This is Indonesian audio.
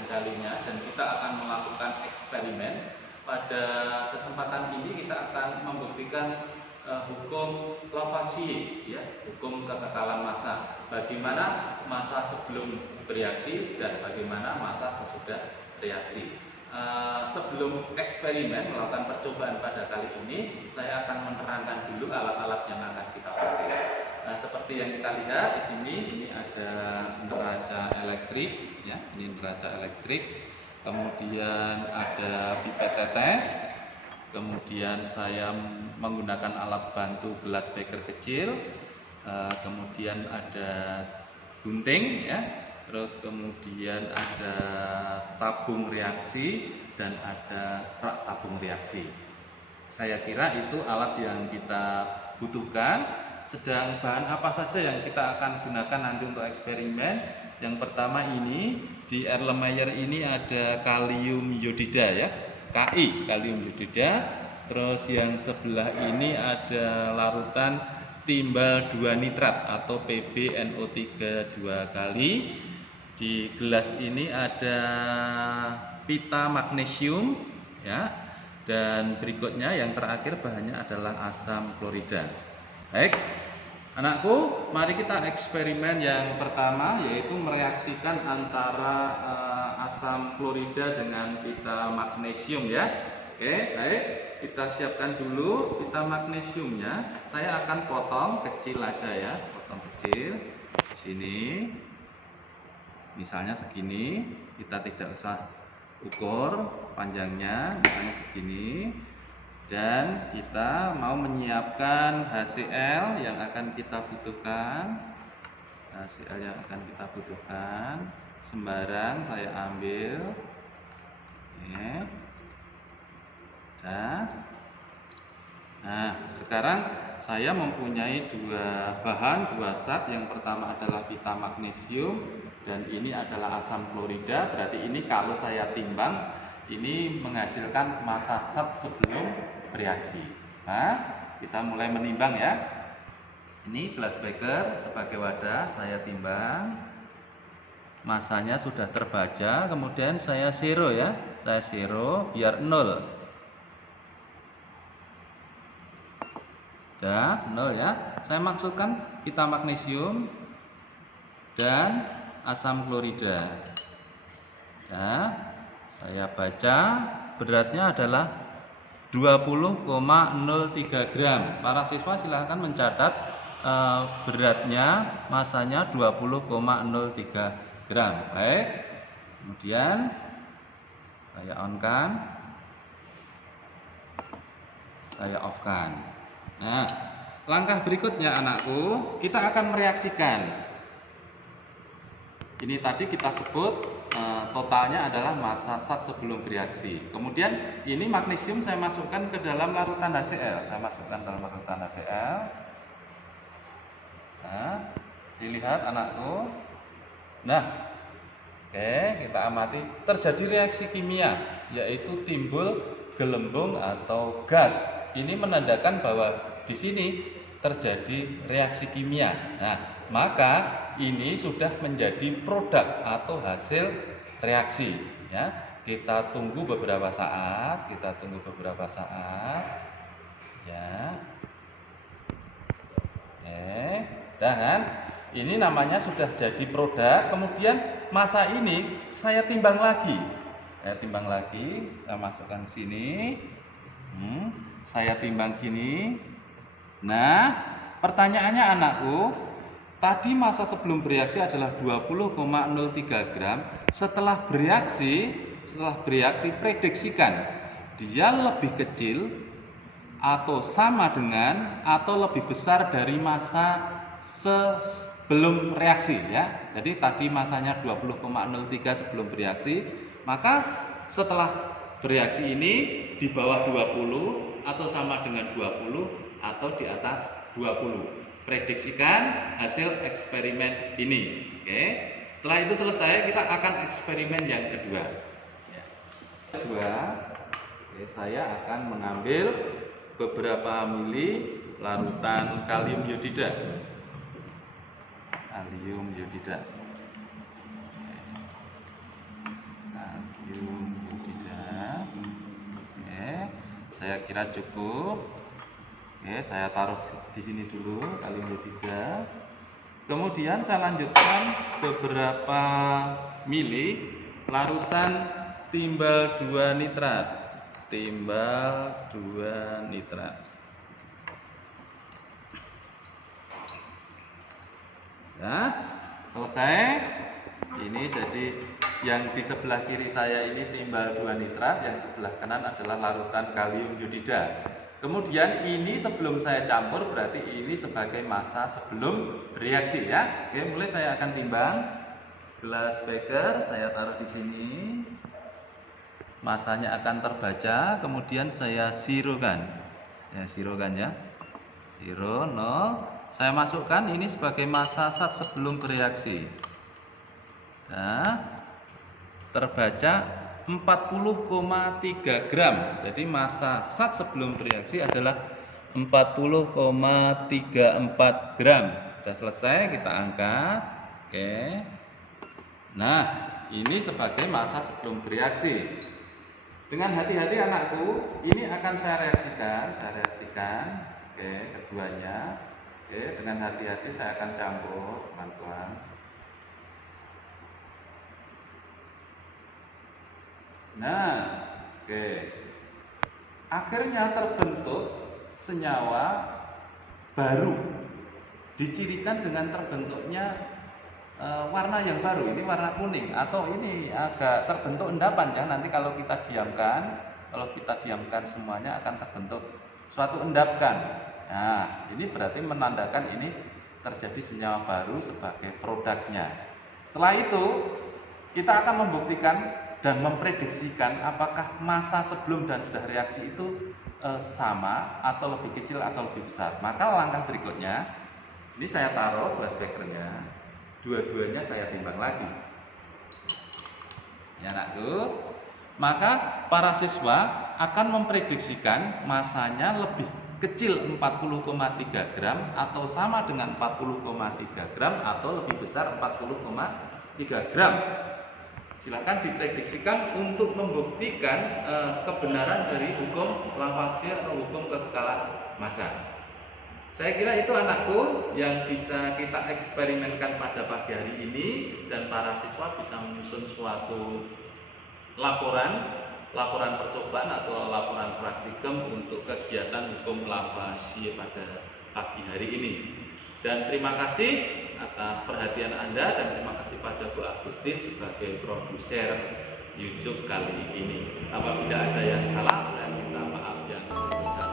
dengan kalinya dan kita akan melakukan eksperimen. Pada kesempatan ini kita akan membuktikan hukum Lavoisier, ya, hukum kekekalan massa. Bagaimana massa sebelum bereaksi dan bagaimana massa sesudah reaksi. Sebelum eksperimen melakukan percobaan pada kali ini, saya akan menerangkan dulu alat-alat yang akan kita pakai. Seperti yang kita lihat di sini, ini ada neraca elektrik, ya, ini neraca elektrik. Kemudian ada pipet tetes. Kemudian saya menggunakan alat bantu gelas beker kecil. Kemudian ada gunting, ya. Terus kemudian ada tabung reaksi dan ada rak tabung reaksi. Saya kira itu alat yang kita butuhkan. Sedang bahan apa saja yang kita akan gunakan nanti untuk eksperimen? Yang pertama ini di Erlenmeyer ini ada kalium iodida, ya, Ki, kalium iodida. Terus yang sebelah ini ada larutan timbal 2 nitrat atau PbNO3 2 kali. Di gelas ini ada pita magnesium, ya. Dan berikutnya yang terakhir bahannya adalah asam klorida. Baik, anakku, mari kita eksperimen yang pertama, yaitu mereaksikan antara asam klorida dengan pita magnesium, ya. Oke, baik, kita siapkan dulu pita magnesiumnya. Saya akan potong kecil aja, ya, potong kecil di sini. Misalnya segini, kita tidak usah ukur panjangnya, misalnya segini. Dan kita mau menyiapkan HCl yang akan kita butuhkan. HCl yang akan kita butuhkan sembarang saya ambil. Oke. Nah, sekarang saya mempunyai dua zat. Yang pertama adalah pita magnesium dan ini adalah asam klorida. Berarti ini kalau saya timbang, ini menghasilkan massa zat sebelum bereaksi. Nah, kita mulai menimbang, ya. Ini gelas beker sebagai wadah, saya timbang. Masanya sudah terbaca, kemudian saya zero, ya. Saya zero biar 0. Dah, 0, ya. Saya masukkan pita magnesium dan asam klorida. Nah, saya baca beratnya adalah 20,03 gram. Para siswa silahkan mencatat beratnya, masanya 20,03 gram. Baik. Kemudian saya on-kan, saya off-kan. Nah, langkah berikutnya anakku, kita akan mereaksikan. Ini tadi kita sebut totalnya adalah massa zat sebelum bereaksi. Kemudian ini magnesium saya masukkan ke dalam larutan HCl. Saya masukkan dalam larutan HCl. Nah, dilihat anakku. Nah, oke, kita amati terjadi reaksi kimia, yaitu timbul gelembung atau gas. Ini menandakan bahwa di sini terjadi reaksi kimia. Nah, maka ini sudah menjadi produk atau hasil reaksi, ya. Kita tunggu beberapa saat, ya. Dah kan? Ini namanya sudah jadi produk. Kemudian massa ini saya timbang lagi. Saya masukkan sini. Saya timbang gini. Nah, pertanyaannya anakku, tadi massa sebelum bereaksi adalah 20,03 gram. Setelah bereaksi prediksikan dia lebih kecil atau sama dengan atau lebih besar dari massa sebelum reaksi, ya. Jadi tadi massanya 20,03 sebelum bereaksi, maka setelah bereaksi ini di bawah 20 atau sama dengan 20 atau di atas 20. Prediksikan hasil eksperimen ini. Oke. Setelah itu selesai, kita akan eksperimen yang kedua. Saya akan mengambil beberapa mili larutan kalium iodida. saya kira cukup. Oke, saya taruh di sini dulu kalium iodida. Kemudian saya lanjutkan beberapa mili larutan timbal 2 nitrat. Timbal 2 nitrat. Nah, selesai. Ini jadi yang di sebelah kiri saya ini timbal 2 nitrat, yang sebelah kanan adalah larutan kalium iodida. Kemudian ini sebelum saya campur berarti ini sebagai massa sebelum bereaksi ya. Oke, mulai saya akan timbang. Gelas beker saya taruh di sini. Massanya akan terbaca, kemudian saya sirukan. Saya sirukan ya. Siro 0. Saya masukkan ini sebagai massa zat sebelum bereaksi. Nah, terbaca 40,3 gram. Jadi massa zat sebelum bereaksi adalah 40,34 gram. Sudah selesai, kita angkat. Oke. Nah, ini sebagai massa sebelum bereaksi. Dengan hati-hati anakku, ini akan saya reaksikan. Oke, keduanya. Oke, dengan hati-hati saya akan campur, teman-teman. Nah, oke. Akhirnya terbentuk senyawa baru. Dicirikan dengan terbentuknya warna yang baru. Ini warna kuning atau ini agak terbentuk endapan ya. Nanti kalau kita diamkan semuanya akan terbentuk suatu endapan. Nah, ini berarti menandakan ini terjadi senyawa baru sebagai produknya. Setelah itu kita akan membuktikan dan memprediksikan apakah massa sebelum dan sudah reaksi itu sama atau lebih kecil atau lebih besar. Maka langkah berikutnya, ini saya taruh gelas bekernya, dua-duanya saya timbang lagi. Ya anakku, maka para siswa akan memprediksikan massanya lebih kecil 40,3 gram atau sama dengan 40,3 gram atau lebih besar 40,3 gram. Silakan diprediksikan untuk membuktikan kebenaran dari hukum Lavoisier atau hukum kekekalan massa. Saya kira itu anakku yang bisa kita eksperimenkan pada pagi hari ini, dan para siswa bisa menyusun suatu laporan percobaan atau laporan praktikum untuk kegiatan hukum Lavoisier pada pagi hari ini. Dan terima kasih atas perhatian Anda, dan terima kasih pada Bu Agustin sebagai produser YouTube kali ini. Apabila ada yang salah, saya minta maaf yang sebesar.